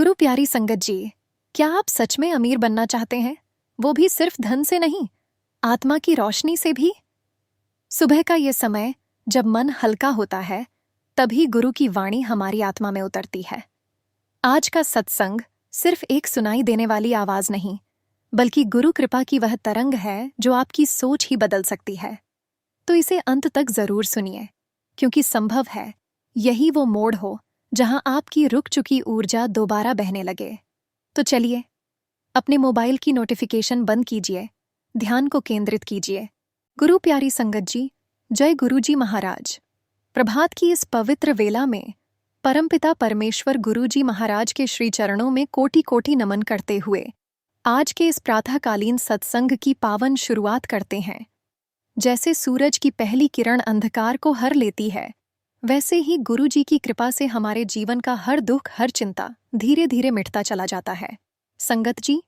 गुरु प्यारी संगत जी, क्या आप सच में अमीर बनना चाहते हैं? वो भी सिर्फ धन से नहीं, आत्मा की रोशनी से भी। सुबह का ये समय जब मन हल्का होता है, तभी गुरु की वाणी हमारी आत्मा में उतरती है। आज का सत्संग सिर्फ एक सुनाई देने वाली आवाज नहीं, बल्कि गुरु कृपा की वह तरंग है जो आपकी सोच ही बदल सकती है। तो इसे अंत तक जरूर सुनिए, क्योंकि संभव है यही वो मोड़ हो जहां आपकी रुक चुकी ऊर्जा दोबारा बहने लगे। तो चलिए, अपने मोबाइल की नोटिफिकेशन बंद कीजिए, ध्यान को केंद्रित कीजिए। गुरु प्यारी संगत जी, जय गुरु जी महाराज। प्रभात की इस पवित्र वेला में परमपिता परमेश्वर गुरु जी महाराज के श्री चरणों में कोटि कोटि नमन करते हुए आज के इस प्रातःकालीन सत्संग की पावन शुरुआत करते हैं। जैसे सूरज की पहली किरण अंधकार को हर लेती है, वैसे ही गुरु जी की कृपा से हमारे जीवन का हर दुख, हर चिंता धीरे धीरे मिटता चला जाता है। संगत जी,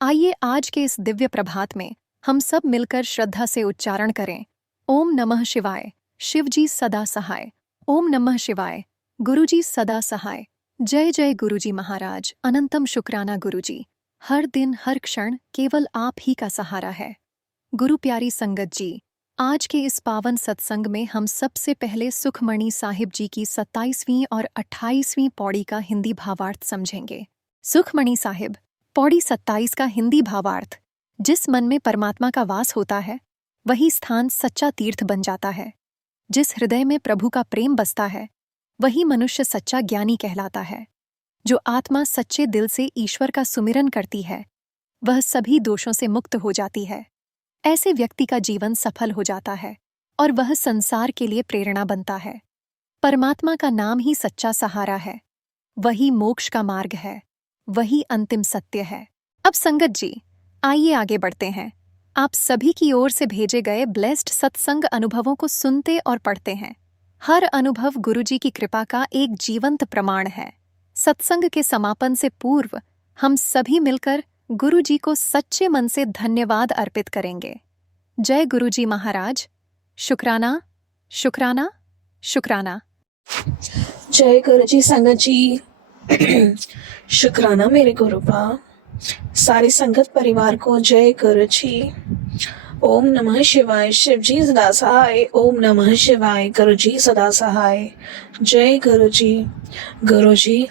आइए आज के इस दिव्य प्रभात में हम सब मिलकर श्रद्धा से उच्चारण करें, ओम नमः शिवाय, शिव जी सदा सहाय। ओम नमः शिवाय, गुरु जी सदा सहाय। जय जय गुरु जी महाराज, अनंतम शुक्राना गुरु जी। हर दिन हर क्षण केवल आप ही का सहारा है। गुरु प्यारी संगत जी, आज के इस पावन सत्संग में हम सबसे पहले सुखमणि साहिब जी की 27वीं और 28वीं पौड़ी का हिंदी भावार्थ समझेंगे। सुखमणि साहिब, पौड़ी 27 का हिंदी भावार्थ। जिस मन में परमात्मा का वास होता है, वही स्थान सच्चा तीर्थ बन जाता है। जिस हृदय में प्रभु का प्रेम बसता है, वही मनुष्य सच्चा ज्ञानी कहलाता है। जो आत्मा सच्चे दिल से ईश्वर का सुमिरन करती है, वह सभी दोषों से मुक्त हो जाती है। ऐसे व्यक्ति का जीवन सफल हो जाता है और वह संसार के लिए प्रेरणा बनता है। परमात्मा का नाम ही सच्चा सहारा है, वही मोक्ष का मार्ग है, वही अंतिम सत्य है। अब संगत जी, आइए आगे बढ़ते हैं। आप सभी की ओर से भेजे गए ब्लेस्ड सत्संग अनुभवों को सुनते और पढ़ते हैं। हर अनुभव गुरुजी की कृपा का एक जीवंत प्रमाण है। सत्संग के समापन से पूर्व हम सभी मिलकर गुरु जी को सच्चे मन से धन्यवाद अर्पित करेंगे। जय गुरु जी महाराज। शुक्राना, शुक्राना, शुक्राना। जय गुरु जी संगत जी। शुक्राना मेरे गुरुपा। सारी संगत परिवार को जय गुरु जी। ओम नमः शिवाय, शिव जी सदा सहाय। ओम नमः शिवाय, गुरु जी सदा सहाय। जय गुरु जी। गुरु जी,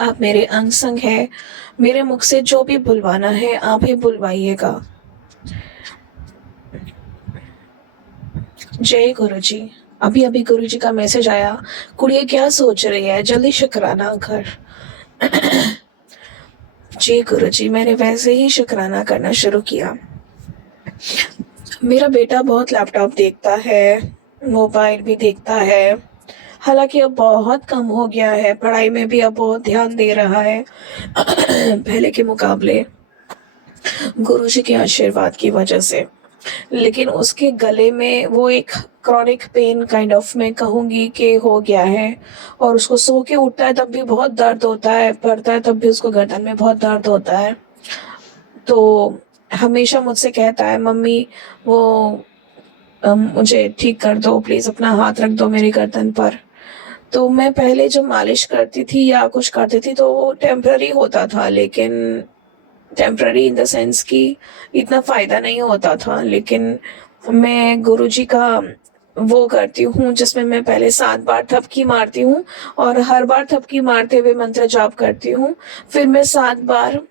आप मेरे अंग संग है। मेरे मुख से जो भी बुलवाना है आप ही बुलवाइएगा। जय गुरु जी। अभी अभी गुरु जी का मैसेज आया, कुड़िया क्या सोच रही है, जल्दी शुक्राना कर। जी गुरु जी, मैंने वैसे ही शुक्राना करना शुरू किया। मेरा बेटा बहुत लैपटॉप देखता है, मोबाइल भी देखता है। हालांकि अब बहुत कम हो गया है, पढ़ाई में भी अब बहुत ध्यान दे रहा है पहले के मुकाबले, गुरु जी के आशीर्वाद की वजह से। लेकिन उसके गले में वो एक क्रॉनिक पेन काइंड ऑफ मैं कहूँगी कि हो गया है, और उसको सो के उठता है तब भी बहुत दर्द होता है, पड़ता है तब भी उसको गर्दन में बहुत दर्द होता है। तो हमेशा मुझसे कहता है, मम्मी वो मुझे ठीक कर दो प्लीज़, अपना हाथ रख दो मेरी गर्दन पर। तो मैं पहले जब मालिश करती थी या कुछ करती थी तो वो टेम्पररी होता था, लेकिन टेम्पररी इन द सेंस कि इतना फ़ायदा नहीं होता था। लेकिन मैं गुरुजी का वो करती हूँ जिसमें मैं पहले 7 बार थपकी मारती हूँ और हर बार थपकी मारते हुए मंत्र जाप करती हूँ। फिर मैं 7 बार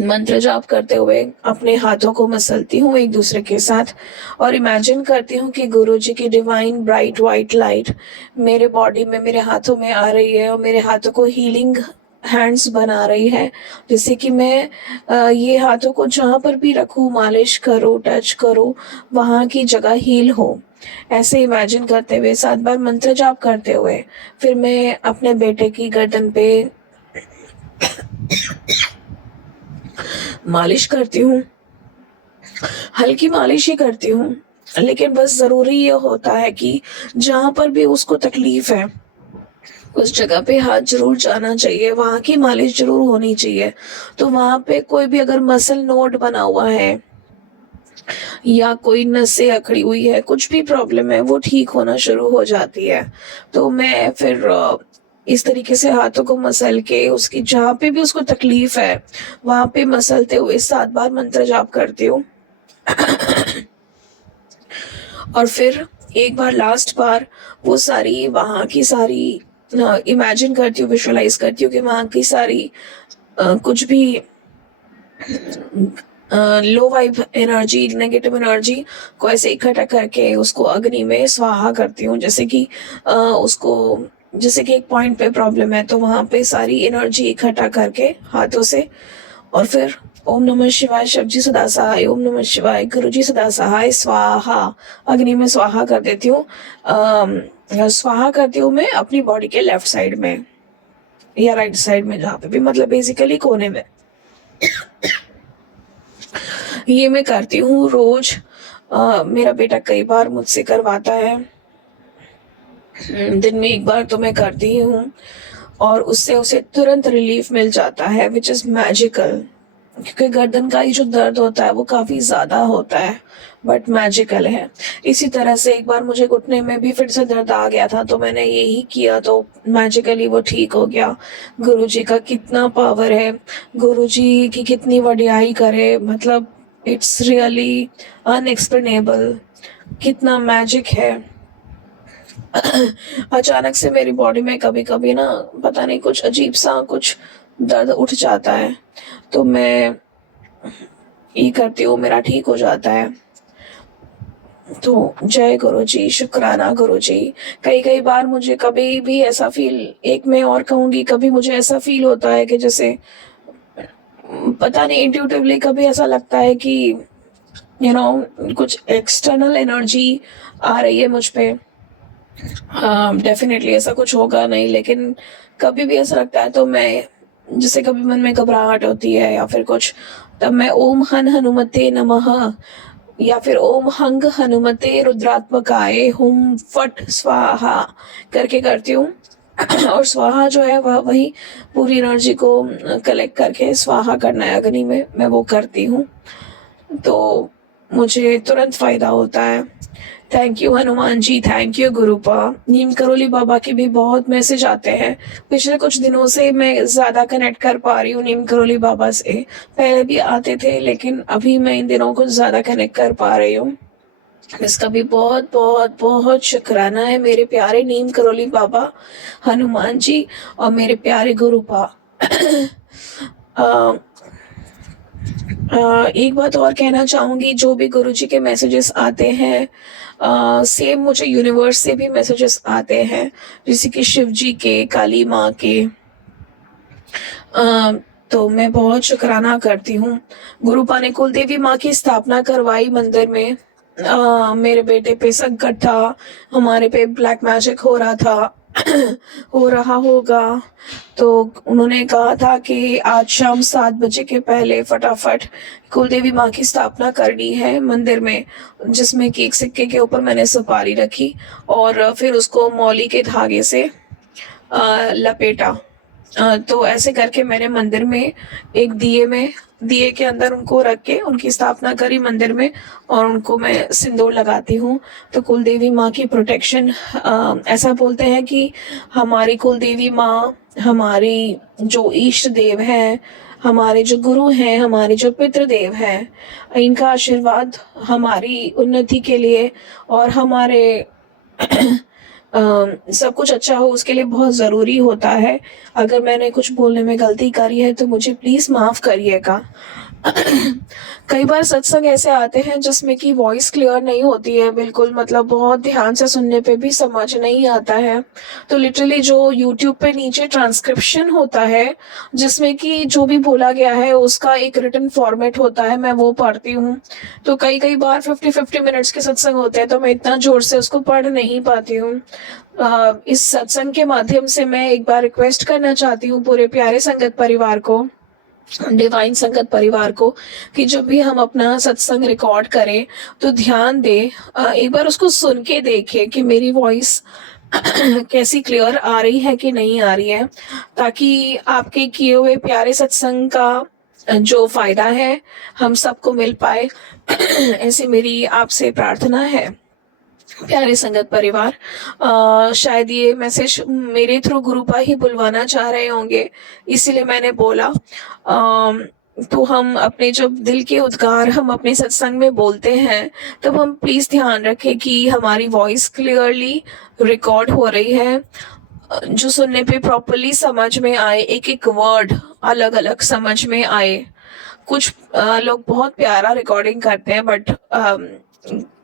मंत्र जाप करते हुए अपने हाथों को मसलती हूँ एक दूसरे के साथ, और इमेजिन करती हूँ कि गुरुजी की डिवाइन ब्राइट वाइट लाइट मेरे बॉडी में, मेरे हाथों में आ रही है और मेरे हाथों को हीलिंग हैंड्स बना रही है, जिससे कि मैं ये हाथों को जहाँ पर भी रखूँ, मालिश करूँ, टच करूँ, वहाँ की जगह हील हो। ऐसे इमेजिन करते हुए 7 बार मंत्र जाप करते हुए फिर मैं अपने बेटे की गर्दन पे मालिश करती हूँ। हल्की मालिश ही करती हूँ, लेकिन बस ज़रूरी ये होता है कि जहाँ पर भी उसको तकलीफ है उस जगह पे हाथ जरूर जाना चाहिए, वहाँ की मालिश जरूर होनी चाहिए। तो वहाँ पे कोई भी अगर मसल नोड बना हुआ है या कोई नसें अकड़ी हुई है, कुछ भी प्रॉब्लम है, वो ठीक होना शुरू हो जाती है। तो मैं फिर इस तरीके से हाथों को मसल के उसकी जहाँ पे भी उसको तकलीफ है वहाँ पे मसलते हुए 7 बार मंत्र जाप करती हूँ। और फिर एक बार लास्ट बार वो सारी वहाँ की सारी इमेजिन करती हूँ, विजुअलाइज करती हूँ कि वहाँ की सारी कुछ भी लो वाइब एनर्जी, नेगेटिव एनर्जी को ऐसे इकट्ठा करके उसको अग्नि में स्वाहा करती हूँ। जैसे कि एक पॉइंट पे प्रॉब्लम है तो वहाँ पे सारी एनर्जी इकट्ठा करके हाथों से, और फिर ओम नमः शिवाय, शिवजी सदा सहाय, ओम नमः शिवाय, गुरुजी सदा सहाय, स्वाहा अग्नि में स्वाहा कर देती हूँ। स्वाहा करती हूँ मैं अपनी बॉडी के लेफ्ट साइड में या राइट साइड में, जहाँ पे भी, मतलब बेसिकली कोने में। ये मैं करती हूँ रोज। मेरा बेटा कई बार मुझसे करवाता है, दिन में एक बार तो मैं करती ही हूँ, और उससे उसे तुरंत रिलीफ मिल जाता है, विच इज़ मैजिकल। क्योंकि गर्दन का ही जो दर्द होता है वो काफ़ी ज़्यादा होता है, बट मैजिकल है। इसी तरह से एक बार मुझे घुटने में भी फिर से दर्द आ गया था, तो मैंने यही किया तो मैजिकली वो ठीक हो गया। गुरुजी का कितना पावर है, गुरुजी की कितनी वडियाई करे, मतलब इट्स रियली अनएक्सप्लेनेबल, कितना मैजिक है। अचानक से मेरी बॉडी में कभी कभी ना पता नहीं कुछ अजीब सा कुछ दर्द उठ जाता है, तो मैं ये करती हूँ, मेरा ठीक हो जाता है। तो जय गुरु जी, शुक्राना गुरु जी। कई कई बार मुझे कभी भी ऐसा फील, एक मैं और कहूँगी, कभी मुझे ऐसा फील होता है कि जैसे पता नहीं इंट्यूटिवली कभी ऐसा लगता है कि कुछ एक्सटर्नल एनर्जी आ रही है मुझ पे। डेफिनेटली ऐसा कुछ होगा नहीं, लेकिन कभी भी ऐसा लगता है तो मैं, जैसे कभी मन में घबराहट होती है या फिर कुछ, तब मैं ओम हन हनुमते नमः या फिर ओम हंग हनुमते रुद्रात्मकाय हुम फट स्वाहा करके करती हूँ। और स्वाहा जो है वह वही पूरी एनर्जी को कलेक्ट करके स्वाहा करना है अग्नि में, मैं वो करती हूँ, तो मुझे तुरंत फायदा होता है। Thank you Hanuman ji, thank you Gurupa. Neem Karoli Baba के भी बहुत मैसेज आते हैं, पिछले कुछ दिनों से मैं ज़्यादा कनेक्ट कर पा रही हूँ नीम करोली बाबा से। पहले भी आते थे लेकिन अभी मैं इन दिनों कुछ ज़्यादा कनेक्ट कर पा रही हूँ। इसका भी बहुत बहुत बहुत शुक्राना है मेरे प्यारे नीम करोली बाबा, हनुमान जी और मेरे प्यारे गुरुपा। एक बात और कहना चाहूँगी, जो भी गुरुजी के मैसेजेस आते हैं सेम मुझे यूनिवर्स से भी मैसेजेस आते हैं, जैसे कि शिव जी के, काली माँ के। तो मैं बहुत शुक्राना करती हूँ। गुरुपा ने कुलदेवी माँ की स्थापना करवाई मंदिर में। मेरे बेटे पे संकट था, हमारे पे ब्लैक मैजिक हो रहा था, हो रहा होगा, तो उन्होंने कहा था कि आज शाम 7 बजे के पहले फटाफट कुलदेवी माँ की स्थापना करनी है मंदिर में, जिसमें कि एक सिक्के के ऊपर मैंने सुपारी रखी और फिर उसको मौली के धागे से लपेटा। तो ऐसे करके मैंने मंदिर में एक दिए के अंदर उनको रख के उनकी स्थापना करी मंदिर में, और उनको मैं सिंदूर लगाती हूँ। तो कुलदेवी माँ की प्रोटेक्शन, ऐसा बोलते हैं कि हमारी कुलदेवी माँ हमारी जो इष्ट देव हैं, हमारे जो गुरु हैं, हमारे जो पितृदेव हैं, इनका आशीर्वाद हमारी उन्नति के लिए और हमारे सब कुछ अच्छा हो उसके लिए बहुत ज़रूरी होता है। अगर मैंने कुछ बोलने में गलती करी है तो मुझे प्लीज़ माफ़ करिएगा। कई बार सत्संग ऐसे आते हैं जिसमें कि वॉइस क्लियर नहीं होती है बिल्कुल, मतलब बहुत ध्यान से सुनने पे भी समझ नहीं आता है, तो लिटरली जो यूट्यूब पे नीचे ट्रांसक्रिप्शन होता है जिसमें कि जो भी बोला गया है उसका एक रिटन फॉर्मेट होता है, मैं वो पढ़ती हूँ। तो कई बार 50-50 मिनट्स के सत्संग होते हैं तो मैं इतना जोर से उसको पढ़ नहीं पाती हूँ। इस सत्संग के माध्यम से मैं एक बार रिक्वेस्ट करना चाहती हूँ पूरे प्यारे संगत परिवार को, डिवाइन संगत परिवार को, कि जब भी हम अपना सत्संग रिकॉर्ड करें तो ध्यान दे, एक बार उसको सुन के देखे कि मेरी वॉइस कैसी क्लियर आ रही है कि नहीं आ रही है, ताकि आपके किए हुए प्यारे सत्संग का जो फायदा है हम सबको मिल पाए। ऐसी मेरी आपसे प्रार्थना है। प्यारे संगत परिवार, शायद ये मैसेज मेरे थ्रू गुरुपा ही बुलवाना चाह रहे होंगे, इसीलिए मैंने बोला। तो हम अपने जब दिल के उद्गार हम अपने सत्संग में बोलते हैं, तब हम प्लीज़ ध्यान रखें कि हमारी वॉइस क्लियरली रिकॉर्ड हो रही है, जो सुनने पे प्रॉपरली समझ में आए, एक-एक वर्ड अलग-अलग समझ में आए। कुछ लोग बहुत प्यारा रिकॉर्डिंग करते हैं, बट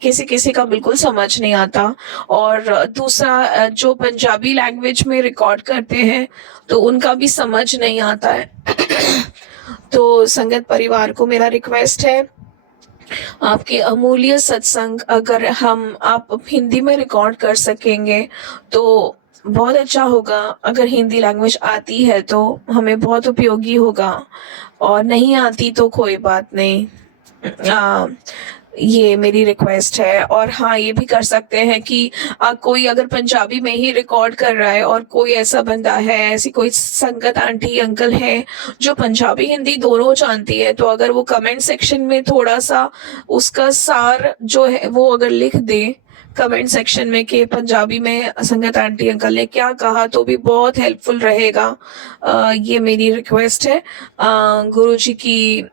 किसी-किसी का बिल्कुल समझ नहीं आता। और दूसरा, जो पंजाबी लैंग्वेज में रिकॉर्ड करते हैं, तो उनका भी समझ नहीं आता है। तो संगत परिवार को मेरा रिक्वेस्ट है, आपके अमूल्य सत्संग अगर आप हिंदी में रिकॉर्ड कर सकेंगे तो बहुत अच्छा होगा। अगर हिंदी लैंग्वेज आती है तो हमें बहुत उपयोगी होगा, और नहीं आती तो कोई बात नहीं। ये मेरी रिक्वेस्ट है। और हाँ, ये भी कर सकते हैं कि कोई अगर पंजाबी में ही रिकॉर्ड कर रहा है और कोई ऐसा बंदा है, ऐसी कोई संगत आंटी अंकल है जो पंजाबी हिंदी दोनों जानती है, तो अगर वो कमेंट सेक्शन में थोड़ा सा उसका सार जो है वो अगर लिख दे कमेंट सेक्शन में कि पंजाबी में संगत आंटी अंकल ने क्या कहा, तो भी बहुत हेल्पफुल रहेगा। ये मेरी रिक्वेस्ट है। गुरुजी की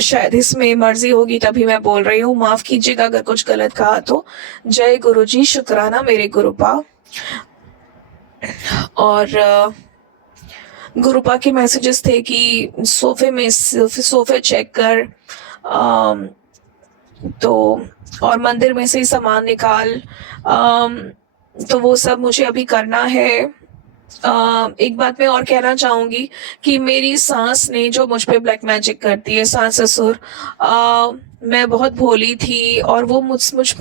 शायद इसमें मर्जी होगी तभी मैं बोल रही हूँ, माफ कीजिएगा अगर कुछ गलत कहा तो। जय गुरुजी, शुक्राना मेरे गुरुपा। और गुरुपा के मैसेजेस थे कि सोफे चेक कर, तो और मंदिर में से ही सामान निकाल, तो वो सब मुझे अभी करना है। एक बात मैं और कहना चाहूंगी कि मेरी सास ने जो मुझ पे ब्लैक मैजिक करती है, सास ससुर, मैं बहुत भोली थी और वो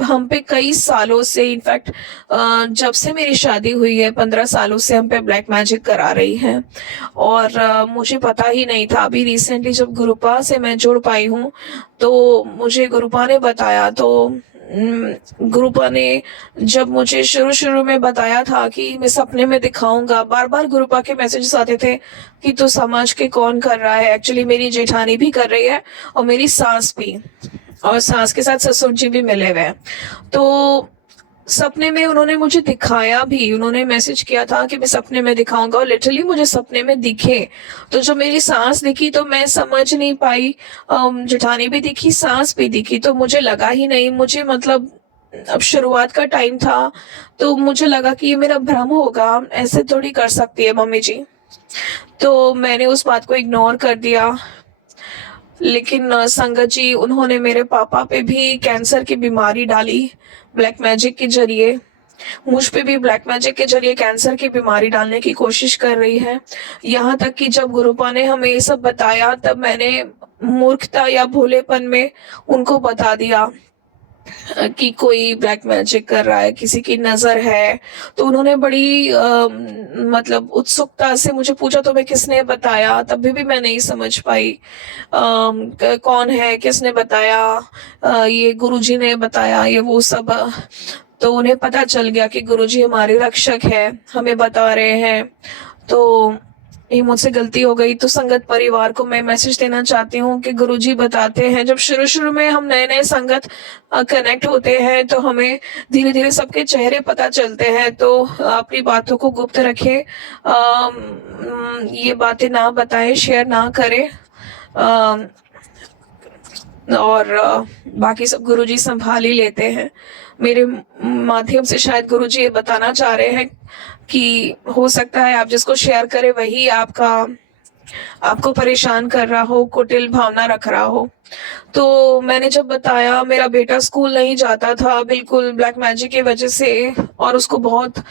हम पे कई सालों से, इनफैक्ट जब से मेरी शादी हुई है 15 सालों से हम पे ब्लैक मैजिक करा रही हैं। और मुझे पता ही नहीं था। अभी रिसेंटली जब गुरुपा से मैं जुड़ पाई हूँ तो मुझे गुरुपा ने बताया। तो गुरुपा ने जब मुझे शुरू में बताया था कि मैं सपने में दिखाऊंगा, बार बार गुरुपा के मैसेजेस आते थे कि तू समझ के कौन कर रहा है। एक्चुअली मेरी जेठानी भी कर रही है और मेरी सास भी, और सास के साथ ससुर जी भी मिले हुए हैं। तो सपने में उन्होंने मुझे दिखाया भी, उन्होंने मैसेज किया था कि मैं सपने में दिखाऊंगा, और लिटरली मुझे सपने में दिखे। तो जब मेरी सांस दिखी तो मैं समझ नहीं पाई, जेठानी भी दिखी, सांस भी दिखी, तो मुझे लगा ही नहीं, मुझे मतलब अब शुरुआत का टाइम था तो मुझे लगा कि ये मेरा भ्रम होगा, ऐसे थोड़ी कर सकती है मम्मी जी। तो मैंने उस बात को इग्नोर कर दिया। लेकिन संगत जी, उन्होंने मेरे पापा पे भी कैंसर की बीमारी डाली ब्लैक मैजिक के जरिए, मुझ पे भी ब्लैक मैजिक के जरिए कैंसर की बीमारी डालने की कोशिश कर रही है। यहाँ तक कि जब गुरुपा ने हमें ये सब बताया तब मैंने मूर्खता या भोलेपन में उनको बता दिया कि कोई ब्लैक मैजिक कर रहा है, किसी की नजर है। तो उन्होंने बड़ी मतलब उत्सुकता से मुझे पूछा तुम्हें किसने बताया, तभी भी मैं नहीं समझ पाई कौन है, किसने बताया, ये गुरुजी ने बताया, ये वो सब। तो उन्हें पता चल गया कि गुरुजी हमारे रक्षक है, हमें बता रहे हैं। तो ये मुझसे गलती हो गई। तो संगत परिवार को मैं मैसेज देना चाहती हूँ कि गुरुजी बताते हैं, जब शुरू में हम नए संगत कनेक्ट होते हैं तो हमें धीरे धीरे सबके चेहरे पता चलते हैं। तो अपनी बातों को गुप्त रखें, ये बातें ना बताएं, शेयर ना करें, और बाकी सब गुरुजी संभाल ही लेते हैं। मेरे माध्यम से शायद गुरुजी ये बताना चाह रहे हैं कि हो सकता है आप जिसको शेयर करें वही आपको परेशान कर रहा हो, कुटिल भावना रख रहा हो। तो मैंने जब बताया, मेरा बेटा स्कूल नहीं जाता था बिल्कुल ब्लैक मैजिक की वजह से, और उसको बहुत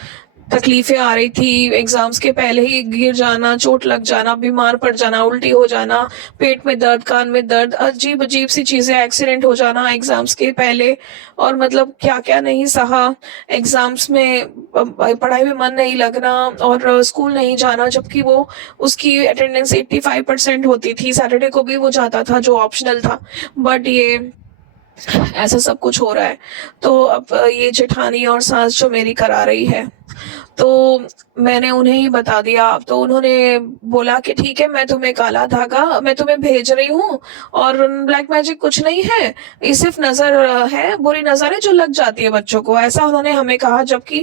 तकलीफें आ रही थी। एग्जाम्स के पहले ही गिर जाना, चोट लग जाना, बीमार पड़ जाना, उल्टी हो जाना, पेट में दर्द, कान में दर्द, अजीब अजीब सी चीजें, एक्सीडेंट हो जाना एग्जाम्स के पहले, और मतलब क्या क्या नहीं सहा। एग्जाम्स में पढ़ाई में मन नहीं लगना और स्कूल नहीं जाना, जबकि वो उसकी अटेंडेंस 85% होती थी। सैटरडे को भी वो जाता था जो ऑप्शनल था, बट ये ऐसा सब कुछ हो रहा है। तो अब ये जेठानी और सास जो मेरी करा रही है, तो मैंने उन्हें ही बता दिया। तो उन्होंने बोला कि ठीक है, मैं तुम्हें काला धागा मैं तुम्हें भेज रही हूँ और ब्लैक मैजिक कुछ नहीं है, ये सिर्फ नज़र है, बुरी नज़र है जो लग जाती है बच्चों को, ऐसा उन्होंने हमें कहा। जबकि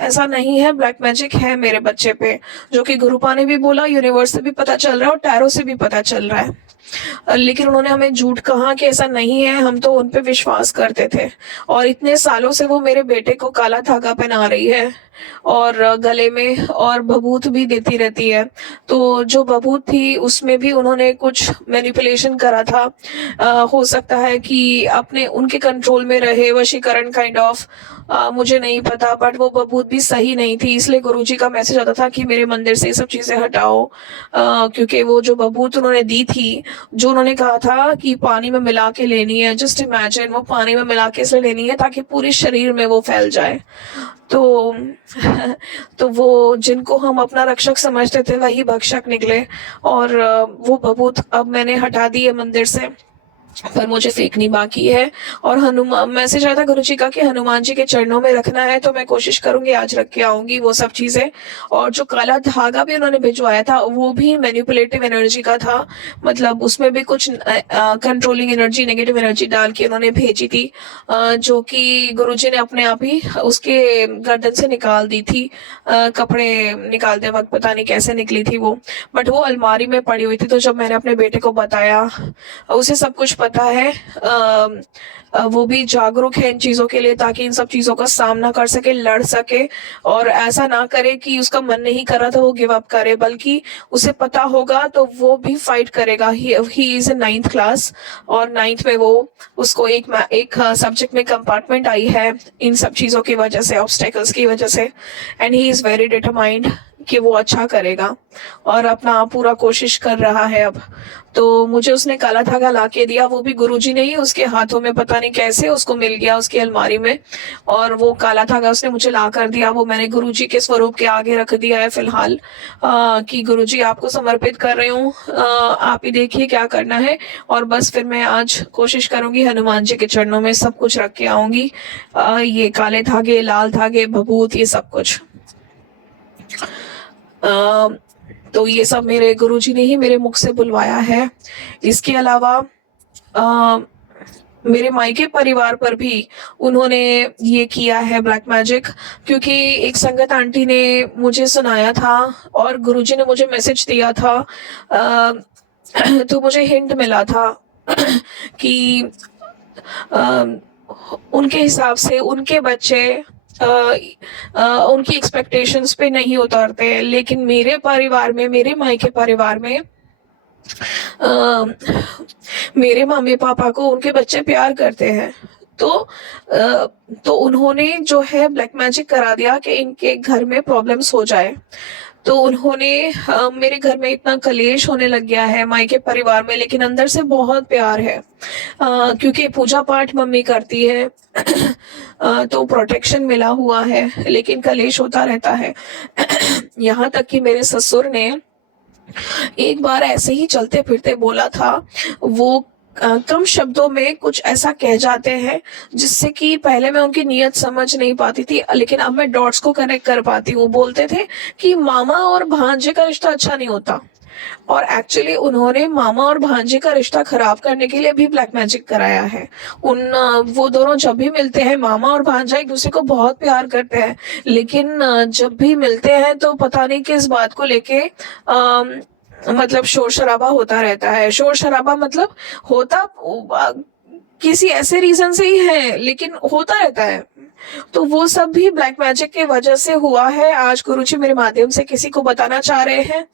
ऐसा नहीं है, ब्लैक मैजिक है मेरे बच्चे पे, जो कि गुरुपा ने भी बोला, यूनिवर्स से भी पता चल रहा है और टैरो से भी पता चल रहा है। लेकिन उन्होंने हमें झूठ कहा कि ऐसा नहीं है, हम तो उन पे विश्वास करते थे। और इतने सालों से वो मेरे बेटे को काला धागा पहना रही है और गले में, और भभूत भी देती रहती है। तो जो भभूत थी उसमें भी उन्होंने कुछ मैनिपुलेशन करा था। हो सकता है कि अपने उनके कंट्रोल में रहे, वशीकरण काइंड ऑफ, मुझे नहीं पता, बट वो भभूत भी सही नहीं थी। इसलिए गुरुजी का मैसेज आता था कि मेरे मंदिर से ये सब चीजें हटाओ, क्योंकि वो जो भभूत उन्होंने दी थी, जो उन्होंने कहा था कि पानी में मिला के लेनी है, जस्ट इमेजिन, वो पानी में मिला के इसलिए लेनी है ताकि पूरे शरीर में वो फैल जाए। तो तो वो जिनको हम अपना रक्षक समझते थे वही भक्षक निकले। और वो भभूत अब मैंने हटा दी है मंदिर से, पर मुझे फेंकनी बाकी है। और हनुमान मैसेज आया था गुरुजी का कि हनुमान जी के चरणों में रखना है, तो मैं कोशिश करूंगी आज रख के आऊंगी वो सब चीजें। और जो काला धागा भी उन्होंने भिजवाया था वो भी मैनिपुलेटिव एनर्जी का था, मतलब उसमें भी कुछ कंट्रोलिंग एनर्जी, नेगेटिव एनर्जी डाल के उन्होंने भेजी थी, जो कि गुरुजी ने अपने आप ही उसके गर्दन से निकाल दी थी। कपड़े निकालते वक्त पता नहीं कैसे निकली थी वो, बट वो अलमारी में पड़ी हुई थी। तो जब मैंने अपने बेटे को बताया, उसे सब कुछ पता है, वो भी जागरूक है इन चीजों के लिए, ताकि इन सब चीजों का सामना कर सके, लड़ सके, और ऐसा ना करे कि उसका मन नहीं कर रहा था वो गिव अप करे, बल्कि उसे पता होगा तो वो भी फाइट करेगा। He is in 9th class, और 9th में वो उसको एक सब्जेक्ट में कंपार्टमेंट आई है इन सब चीजों की वजह से, ऑब्स्टेकल्स की वजह से, and he is very determined कि वो अच्छा करेगा और अपना पूरा कोशिश कर रहा है अब। तो मुझे उसने काला धागा ला के दिया, वो भी गुरुजी ने ही उसके हाथों में पता नहीं कैसे उसको मिल गया उसकी अलमारी में, और वो काला धागा उसने मुझे ला कर दिया। वो मैंने गुरुजी के स्वरूप के आगे रख दिया है फिलहाल, कि गुरुजी आपको समर्पित कर रही हूँ, आप ही देखिए क्या करना है। और बस फिर मैं आज कोशिश करूंगी हनुमान जी के चरणों में सब कुछ रख के आऊंगी, ये काले धागे, लाल धागे, भभूत, ये सब कुछ। तो ये सब मेरे गुरुजी ने ही मेरे मुख से बुलवाया है। इसके अलावा मेरे मायके परिवार पर भी उन्होंने ये किया है ब्लैक मैजिक, क्योंकि एक संगत आंटी ने मुझे सुनाया था और गुरुजी ने मुझे मैसेज दिया था, तो मुझे हिंट मिला था कि उनके हिसाब से उनके बच्चे उनकी एक्सपेक्टेशंस पे नहीं उतरते, लेकिन मेरे परिवार में, मेरे मायके परिवार में मेरे मम्मी पापा को उनके बच्चे प्यार करते हैं। तो उन्होंने जो है ब्लैक मैजिक करा दिया कि इनके घर में प्रॉब्लम्स हो जाए। तो उन्होंने मेरे घर में इतना कलेश होने लग गया है मायके परिवार में, लेकिन अंदर से बहुत प्यार है, क्योंकि पूजा पाठ मम्मी करती है, तो प्रोटेक्शन मिला हुआ है, लेकिन कलेश होता रहता है। यहाँ तक कि मेरे ससुर ने एक बार ऐसे ही चलते फिरते बोला था, वो कम शब्दों में कुछ ऐसा कह जाते हैं जिससे कि पहले मैं उनकी नीयत समझ नहीं पाती थी, लेकिन अब मैं डॉट्स को कनेक्ट कर पाती हूँ। बोलते थे कि मामा और भांजे का रिश्ता अच्छा नहीं होता, और एक्चुअली उन्होंने मामा और भांजे का रिश्ता खराब करने के लिए भी ब्लैक मैजिक कराया है। वो दोनों जब भी मिलते हैं, मामा और भांजा एक दूसरे को बहुत प्यार करते हैं, लेकिन जब भी मिलते हैं तो पता नहीं किस बात को लेके मतलब शोर शराबा होता रहता है। शोर शराबा मतलब होता किसी ऐसे रीजन से ही है, लेकिन होता रहता है। तो वो सब भी ब्लैक मैजिक के वजह से हुआ है। आज गुरुजी मेरे माध्यम से किसी को बताना चाह रहे हैं,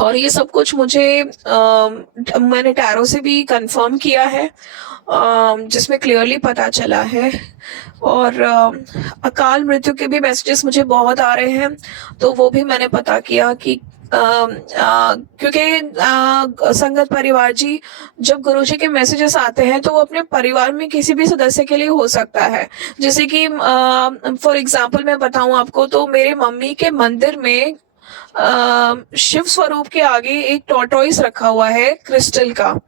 और ये सब कुछ मुझे मैंने टैरो से भी कंफर्म किया है, जिसमें क्लियरली पता चला है। और अकाल मृत्यु के भी मैसेजेस मुझे बहुत आ रहे हैं, तो वो भी मैंने पता किया कि क्योंकि संगत परिवार जी, जब गुरुजी के मैसेजेस आते हैं तो वो अपने परिवार में किसी भी सदस्य के लिए हो सकता है। जैसे कि फॉर एग्जांपल मैं बताऊं आपको, तो मेरे मम्मी के मंदिर में शिव स्वरूप के आगे एक टॉर्टोइस रखा हुआ है क्रिस्टल का।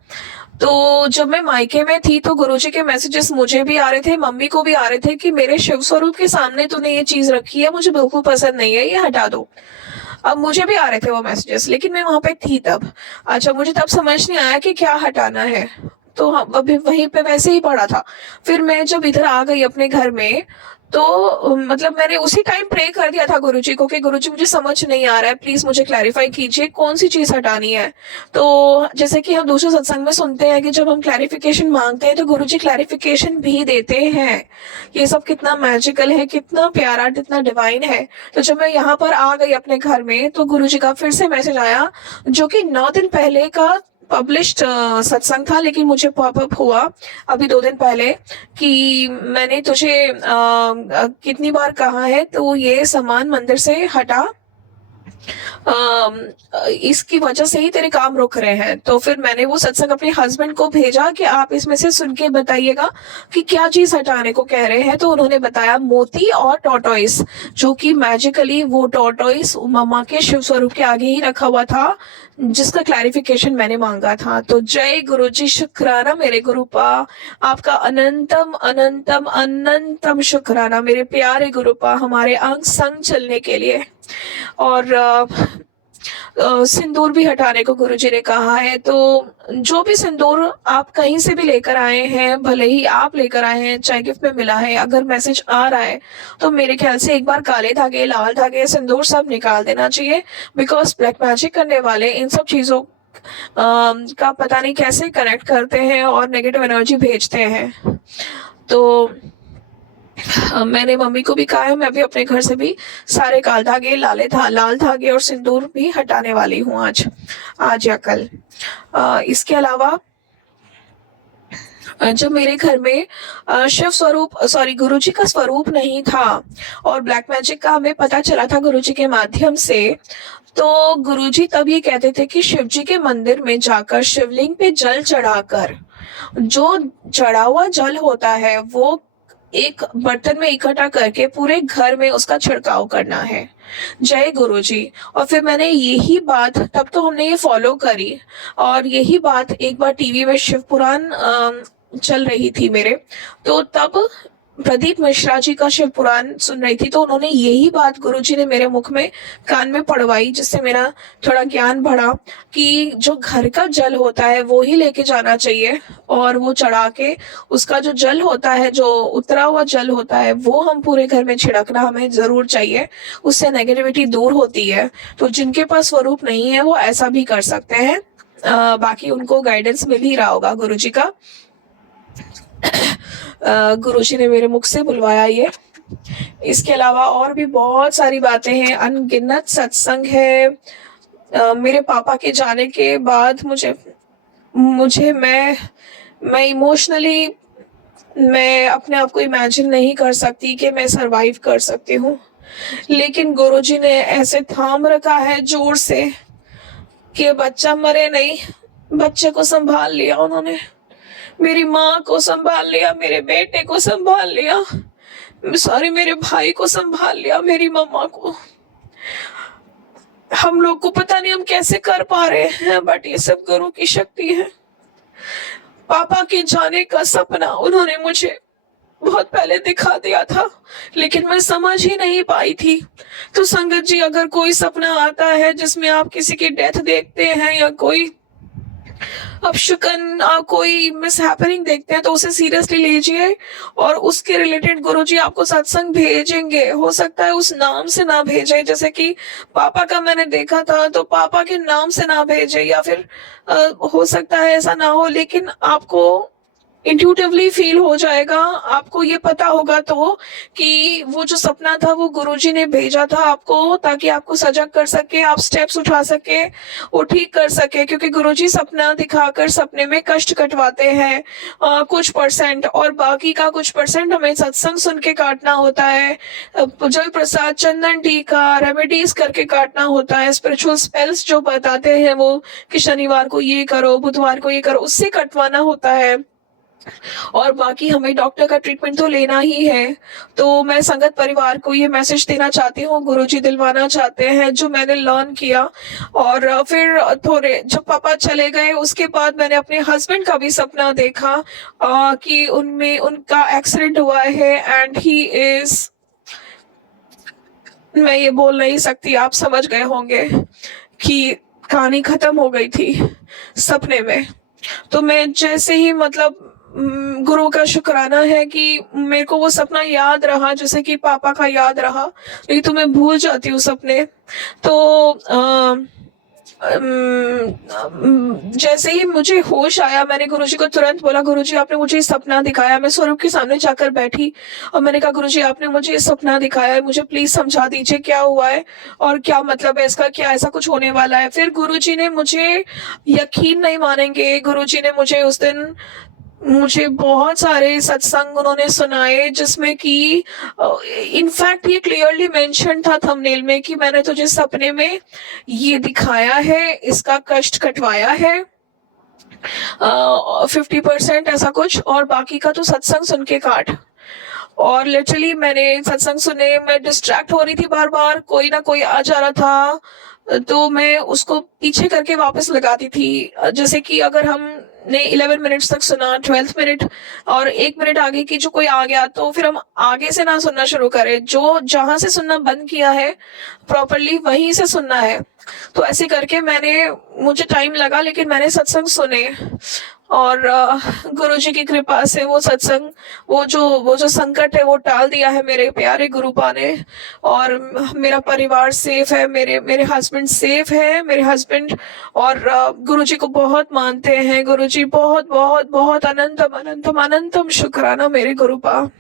तो जब मैं मायके में थी तो गुरुजी के मैसेजेस मुझे भी आ रहे थे, मम्मी को भी आ रहे थे कि मेरे शिव स्वरूप के सामने तूने ये चीज़ रखी है, मुझे बिल्कुल पसंद नहीं है, ये हटा दो। अब मुझे भी आ रहे थे वो मैसेजेस, लेकिन मैं वहाँ पे थी तब। अच्छा, मुझे तब समझ नहीं आया कि क्या हटाना है। तो हम अभी वहीं पे वैसे ही पड़ा था। फिर मैं जब इधर आ गई अपने घर में, तो मतलब मैंने उसी टाइम प्रे कर दिया था गुरुजी को कि गुरुजी मुझे समझ नहीं आ रहा है, प्लीज़ मुझे क्लैरिफ़ाई कीजिए कौन-सी चीज़ हटानी है। तो जैसे कि हम दूसरे सत्संग में सुनते हैं कि जब हम क्लैरिफ़िकेशन माँगते हैं तो गुरुजी क्लैरिफ़िकेशन भी देते हैं। ये सब कितना मैजिकल है, कितना प्यारा, कितना डिवाइन है। तो जब मैं यहाँ पर आ गई अपने घर में तो गुरुजी का फिर से मैसेज आया, जो कि 9 दिन पहले का पब्लिश्ड सत्संग था, लेकिन मुझे पॉपअप हुआ अभी 2 दिन पहले कि मैंने तुझे कितनी बार कहा है तो ये सामान मंदिर से हटा, इसकी वजह से ही तेरे काम रुक रहे हैं। तो फिर मैंने वो सत्संग अपने हस्बैंड को भेजा कि आप इसमें से सुन के बताइएगा कि क्या चीज़ हटाने को कह रहे हैं। तो उन्होंने बताया मोती और टॉर्टोइस, जो कि मैजिकली वो टॉर्टोइस मम्मा के शिव स्वरूप के आगे ही रखा हुआ था, जिसका क्लैरिफिकेशन मैंने मांगा था। तो जय गुरुजी, शुक्राना मेरे गुरुपा, आपका अनंतम अनंतम अनंतम शुक्राना मेरे प्यारे गुरुपा, हमारे अंग संग चलने के लिए। और सिंदूर भी हटाने को गुरुजी ने कहा है। तो जो भी सिंदूर आप कहीं से भी लेकर आए हैं, भले ही आप लेकर आए हैं, चाहे गिफ्ट में मिला है, अगर मैसेज आ रहा है तो मेरे ख्याल से एक बार काले धागे, लाल धागे, सिंदूर सब निकाल देना चाहिए। बिकॉज ब्लैक मैजिक करने वाले इन सब चीज़ों का पता नहीं कैसे कनेक्ट करते हैं और नेगेटिव एनर्जी भेजते हैं। तो मैंने मम्मी को भी कहा है, मैं भी अपने घर से भी सारे काल धागे, लाल धागे और सिंदूर भी हटाने वाली हूँ आज या कल। इसके अलावा जब मेरे घर में शिव स्वरूप गुरुजी का स्वरूप नहीं था और ब्लैक मैजिक का हमें पता चला था गुरुजी के माध्यम से, तो गुरुजी तब ये कहते थे कि शिव जी के मंदिर में जाकर शिवलिंग पे जल चढ़ाकर जो चढ़ा हुआ जल होता है वो एक बर्तन में इकट्ठा करके पूरे घर में उसका छिड़काव करना है। जय गुरुजी। और फिर मैंने यही बात, तब तो हमने ये फॉलो करी, और यही बात एक बार टीवी में शिव पुराण चल रही थी मेरे, तो तब प्रदीप मिश्रा जी का शिव पुराण सुन रही थी, तो उन्होंने यही बात गुरुजी ने मेरे मुख में कान में पढ़वाई, जिससे मेरा थोड़ा ज्ञान बढ़ा कि जो घर का जल होता है वो ही लेके जाना चाहिए, और वो चढ़ा के उसका जो जल होता है, जो उतरा हुआ जल होता है, वो हम पूरे घर में छिड़कना हमें जरूर चाहिए। उससे नेगेटिविटी दूर होती है। तो जिनके पास स्वरूप नहीं है वो ऐसा भी कर सकते हैं। बाकी उनको गाइडेंस मिल ही रहा होगा गुरुजी का। गुरुजी ने मेरे मुख से बुलवाया ये। इसके अलावा और भी बहुत सारी बातें हैं, अनगिनत सत्संग है। मेरे पापा के जाने के बाद मुझे मैं इमोशनली, मैं अपने आप को इमेजिन नहीं कर सकती कि मैं सरवाइव कर सकती हूँ, लेकिन गुरुजी ने ऐसे थाम रखा है जोर से कि बच्चा मरे नहीं, बच्चे को संभाल लिया उन्होंने, मेरी माँ को संभाल लिया, मेरे बेटे को संभाल लिया, मेरे भाई को संभाल लिया, मेरी मम्मा को। हम लोग को पता नहीं हम कैसे कर पा रहे हैं, बट ये सब गुरु की शक्ति है। पापा के जाने का सपना उन्होंने मुझे बहुत पहले दिखा दिया था, लेकिन मैं समझ ही नहीं पाई थी। तो संगत जी, अगर कोई सपना आता है जिसमें आप किसी की डेथ देखते हैं या कोई अपशकुन, कोई मिस हैपनिंग देखते हैं, तो उसे सीरियसली लीजिए, और उसके रिलेटेड गुरुजी आपको सत्संग भेजेंगे। हो सकता है उस नाम से ना भेजे, जैसे कि पापा का मैंने देखा था, तो पापा के नाम से ना भेजे, या फिर हो सकता है ऐसा ना हो, लेकिन आपको इंट्यूटिवली फील हो जाएगा, आपको ये पता होगा तो कि वो जो सपना था वो गुरुजी ने भेजा था आपको, ताकि आपको सजग कर सके, आप स्टेप्स उठा सके, वो ठीक कर सके। क्योंकि गुरुजी सपना दिखाकर सपने में कष्ट कटवाते हैं कुछ परसेंट, और बाकी का कुछ परसेंट हमें सत्संग सुन के काटना होता है, जल प्रसाद, चंदन टीका, रेमेडीज करके काटना होता है। स्पिरिचुअल स्पेल्स जो बताते हैं वो कि शनिवार को ये करो, बुधवार को ये करो, उससे कटवाना होता है। और बाकी हमें डॉक्टर का ट्रीटमेंट तो लेना ही है। तो मैं संगत परिवार को ये मैसेज देना चाहती हूँ, गुरुजी दिलवाना चाहते हैं जो मैंने लर्न किया। और फिर थोड़े जब पापा चले गए उसके बाद मैंने अपने हस्बैंड का भी सपना देखा कि उनमें उनका एक्सीडेंट हुआ है एंड ही इज़, मैं ये बोल नहीं सकती, आप समझ गए होंगे कि कहानी खत्म हो गई थी सपने में। तो मैं जैसे ही मतलब गुरु का शुक्राना है कि मेरे को वो सपना याद रहा जैसे कि पापा का याद रहा, नहीं तो मैं भूल जाती हूँ सपने। तो जैसे ही मुझे होश आया मैंने गुरुजी को तुरंत बोला, गुरुजी आपने मुझे सपना दिखाया। मैं स्वरूप के सामने जाकर बैठी और मैंने कहा, गुरुजी आपने मुझे सपना दिखाया है, मुझे प्लीज समझा दीजिए क्या हुआ है और क्या मतलब है इसका, क्या ऐसा कुछ होने वाला है। फिर गुरुजी ने मुझे, यकीन नहीं मानेंगे, गुरुजी ने मुझे उस दिन मुझे बहुत सारे सत्संग उन्होंने सुनाए जिसमें कि इनफैक्ट ये क्लियरली मेंशन था थंबनेल में कि मैंने तुझे सपने में ये दिखाया है, इसका कष्ट कटवाया है 50% ऐसा कुछ, और बाकी का तो सत्संग सुन के काट। और लिटरली मैंने सत्संग सुने, मैं डिस्ट्रैक्ट हो रही थी, बार बार कोई ना कोई आ जा रहा था तो मैं उसको पीछे करके वापस लगाती थी। जैसे कि अगर हमने 11 मिनट्स तक सुना, 12th मिनट और 1 मिनट आगे की जो कोई आ गया तो फिर हम आगे से ना सुनना शुरू करें, जो जहां से सुनना बंद किया है प्रॉपरली वहीं से सुनना है। तो ऐसे करके मुझे टाइम लगा लेकिन मैंने सत्संग सुने और गुरुजी की कृपा से वो सत्संग, वो जो संकट है वो टाल दिया है मेरे प्यारे गुरुपा ने। और मेरा परिवार सेफ है, मेरे हस्बैंड सेफ है, मेरे हस्बैंड और गुरुजी को बहुत मानते हैं। गुरुजी बहुत बहुत बहुत अनंतम अनंतम अनंतम शुक्राना मेरे गुरुपा।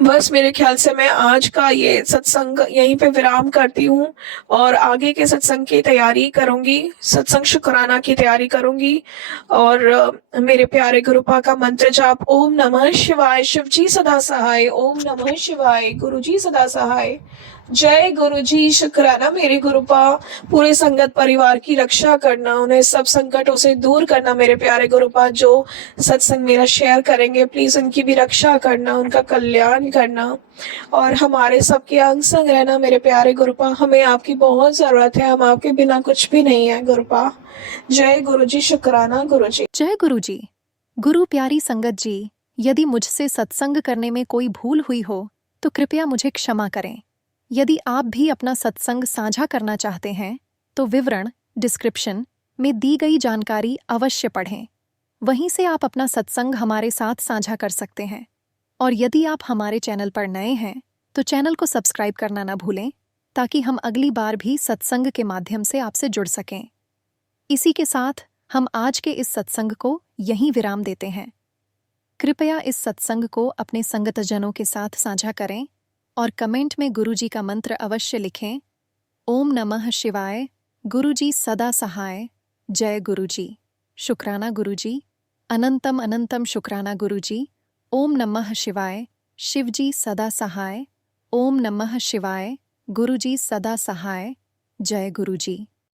बस मेरे ख्याल से मैं आज का ये सत्संग यहीं पे विराम करती हूँ और आगे के सत्संग की तैयारी करूंगी, सत्संग शुक्राना की तैयारी करूंगी। और मेरे प्यारे गुरुपा का मंत्र जाप, ओम नमः शिवाय, शिव जी सदा सहाय, ओम नमः शिवाय, गुरु जी सदा सहाय। जय गुरु जी, शुक्राना मेरे गुरुपा, पूरे संगत परिवार की रक्षा करना, उन्हें सब संकटों से दूर करना। मेरे प्यारे गुरुपा जो सत्संग मेरा शेयर करेंगे प्लीज उनकी भी रक्षा करना, उनका कल्याण करना और हमारे सबके अंग संग रहना। मेरे प्यारे गुरुपा हमें आपकी बहुत जरूरत है, हम आपके बिना कुछ भी नहीं है गुरुपा। जय गुरु जी, शुक्राना गुरु जी। जय गुरु जी। गुरु प्यारी संगत जी, यदि मुझसे सत्संग करने में कोई भूल हुई हो तो कृपया मुझे क्षमा करें। यदि आप भी अपना सत्संग साझा करना चाहते हैं तो विवरण डिस्क्रिप्शन में दी गई जानकारी अवश्य पढ़ें। वहीं से आप अपना सत्संग हमारे साथ साझा कर सकते हैं। और यदि आप हमारे चैनल पर नए हैं तो चैनल को सब्सक्राइब करना ना भूलें ताकि हम अगली बार भी सत्संग के माध्यम से आपसे जुड़ सकें। इसी के साथ हम आज के इस सत्संग को यहीं विराम देते हैं। कृपया इस सत्संग को अपने संगतजनों के साथ साझा करें और कमेंट में गुरुजी का मंत्र अवश्य लिखें। ओम नमः शिवाय, गुरुजी सदा सहाय। जय गुरुजी, शुक्राना गुरुजी, अनंतम अनंतम शुक्राना गुरुजी। ओम नमः शिवाय, शिवजी सदा सहाय। ओम नमः शिवाय, गुरुजी सदा सहाय। जय गुरुजी।